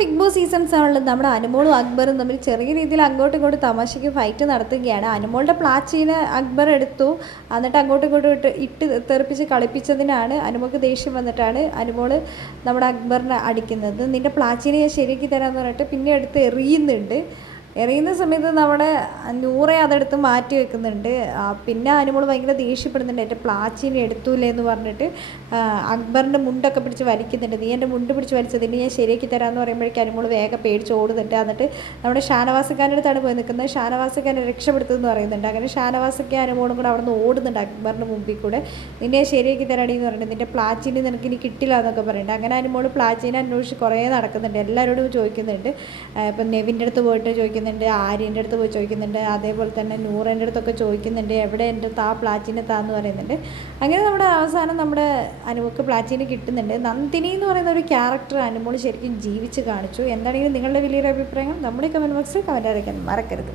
Big boss season സെവനിൽ നമ്മുടെ അനുമോളും അക്ബറും തമ്മിൽ ചെറിയ രീതിയിൽ അങ്ങോട്ടും ഇങ്ങോട്ടും തമാശയ്ക്ക് ഫൈറ്റ് നടത്തുകയാണ്. അനുമോളുടെ പ്ലാച്ചീനെ അക്ബർ എടുത്തു. എന്നിട്ട് അങ്ങോട്ടും ഇങ്ങോട്ടും ഇട്ട് ഇട്ട് തെറിപ്പിച്ച് കളിപ്പിച്ചതിനാണ് അനുമോൾക്ക് ദേഷ്യം വന്നിട്ടാണ് അനുമോൾ നമ്മുടെ അക്ബറിനെ അടിക്കുന്നത്. നിന്റെ പ്ലാച്ചീനെ ഞാൻ ശരിയാക്കി തരാമെന്ന് പറഞ്ഞിട്ട് പിന്നെ എടുത്ത് എറിയുന്നുണ്ട്. എറിയുന്ന സമയത്ത് നമ്മുടെ നൂറെ അതെടുത്ത് മാറ്റി വെക്കുന്നുണ്ട്. പിന്നെ അനുമോൾ ഭയങ്കര ദേഷ്യപ്പെടുന്നുണ്ട്. എന്റെ പ്ലാച്ചിനെ എടുത്തൂലേ എന്ന് പറഞ്ഞിട്ട് അക്ബറിന്റെ മുണ്ടൊക്കെ പിടിച്ച് വലിക്കുന്നുണ്ട്. നീ എന്റെ മുണ്ട് പിടിച്ച് വലിച്ചതിന് ഞാൻ ശരിയാക്കി തരാമെന്ന് പറയുമ്പോഴേക്കും അനുമോൾ വേഗം പേടിച്ച് ഓടുന്നുണ്ട്. എന്നിട്ട് നമ്മുടെ ഷാനവാസക്കാരന്റെ അടുത്താണ് പോയി നിൽക്കുന്നത്. ഷാനവാസക്കാരനെ രക്ഷപ്പെടുത്തുമെന്ന് പറയുന്നുണ്ട്. അങ്ങനെ ഷാനവാസക്കെ അനുമോളും കൂടെ അവിടെ നിന്ന് ഓടുന്നുണ്ട് അക്ബറിന്റെ മുമ്പിൽ കൂടെ. നിന്നെ ശരിയാക്കി തരാടി എന്ന് പറഞ്ഞിട്ട് നിന്റെ പ്ലാച്ചിന് നിനക്ക് ഇനി കിട്ടില്ല എന്നൊക്കെ പറയുന്നുണ്ട്. അങ്ങനെ അനുമോൾ പ്ലാച്ചിനെ അന്വേഷിച്ച് കുറേ നടക്കുന്നുണ്ട്. എല്ലാവരോടും ചോദിക്കുന്നുണ്ട്. ഇപ്പം നെവിന്റെ അടുത്ത് പോയിട്ട് ചോദിക്കുന്നുണ്ട്. ആര്യന്റെ അടുത്ത് പോയി ചോദിക്കുന്നുണ്ട് അതേപോലെ തന്നെ നൂറേന്റെ അടുത്തൊക്കെ ചോദിക്കുന്നുണ്ട് എവിടെ എന്റെ താ പ്ലാച്ചിനെ താന്ന് പറയുന്നുണ്ട്. അങ്ങനെ നമ്മുടെ അവസാനം നമ്മുടെ അനുമോക്ക് പ്ലാച്ചിന് കിട്ടുന്നുണ്ട്. നന്ദിനി എന്ന് പറയുന്ന ഒരു ക്യാരക്ടർ അനുമോൾ ശരിക്കും ജീവിച്ച് കാണിച്ചു. എന്താണെങ്കിലും നിങ്ങളുടെ വലിയൊരു അഭിപ്രായം നമ്മുടെ കമന്റ് ബോക്സിൽ കമന്റ് അറിയിക്കാൻ മറക്കരുത്.